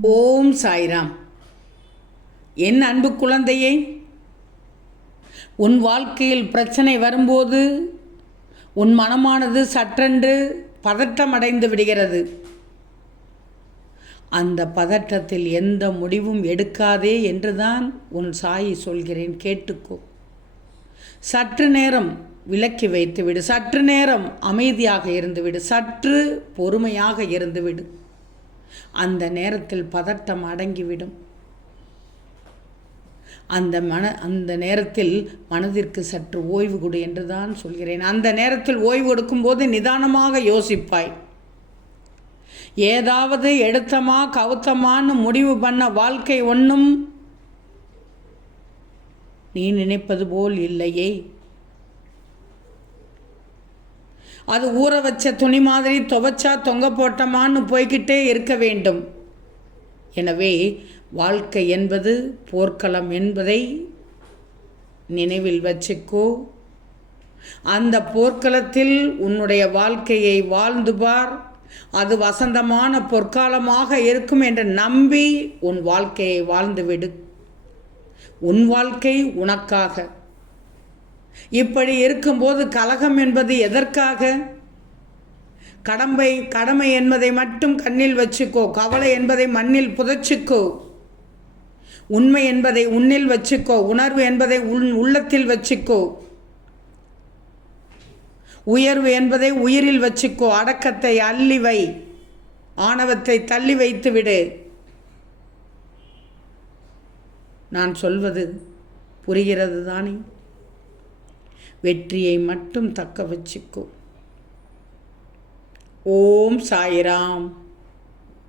ஓம் சாய்ராம். என் அன்பு குழந்தையே, உன் வாழ்க்கையில் பிரச்சனை வரும்போது உன் மனமானது சற்றென்று பதற்றமடைந்து விடுகிறது. அந்த பதற்றத்தில் எந்த முடிவும் எடுக்காதே என்றுதான் உன் சாயி சொல்கிறேன், கேட்டுக்கோ. சற்று நேரம் விலக்கி வைத்துவிடு, சற்று நேரம் அமைதியாக இருந்துவிடு, சற்று பொறுமையாக இருந்துவிடு. அந்த நேரத்தில் பதட்டம் அடங்கிவிடும். அந்த நேரத்தில் மனதிற்கு சற்று ஓய்வு கொடு என்று தான் சொல்கிறேன். அந்த நேரத்தில் ஓய்வு கொடுக்கும்போது நிதானமாக யோசிப்பாய். ஏதாவது எடுத்தமா கவுத்தமான்னு முடிவு பண்ண வாழ்க்கை ஒன்றும் நீ நினைப்பது போல் இல்லையே. அது ஊற வச்ச துணி மாதிரி துவைச்சா தொங்க போட்டமான்னு போய்கிட்டே இருக்க வேண்டும். எனவே வாழ்க்கை என்பது போர்க்களம் என்பதை நினைவில் வச்சுக்கோ. அந்த போர்க்களத்தில் உன்னுடைய வாழ்க்கையை வாழ்ந்து பார். அது வசந்தமான பொற்காலமாக இருக்கும் என்று நம்பி உன் வாழ்க்கையை வாழ்ந்துவிடு. உன் வாழ்க்கை உனக்காக. இப்படி இருக்கும்போது கலகம் என்பது எதற்காக? கடமை என்பதை மட்டும் கண்ணில் வச்சுக்கோ. கவலை என்பதை மண்ணில் புதைச்சிக்கோ. உண்மை என்பதை உன்னில் வச்சுக்கோ. உணர்வு என்பதை உள்ளத்தில் வச்சுக்கோ. உயர்வு என்பதை உயிரில் வச்சுக்கோ. அடக்கத்தை அள்ளி வை, ஆணவத்தை தள்ளி வைத்து விடு. நான் சொல்வது புரிகிறது தானே? வெற்றியை மட்டும் தக்க வச்சுக்கோ. ஓம் சாய்ராம்.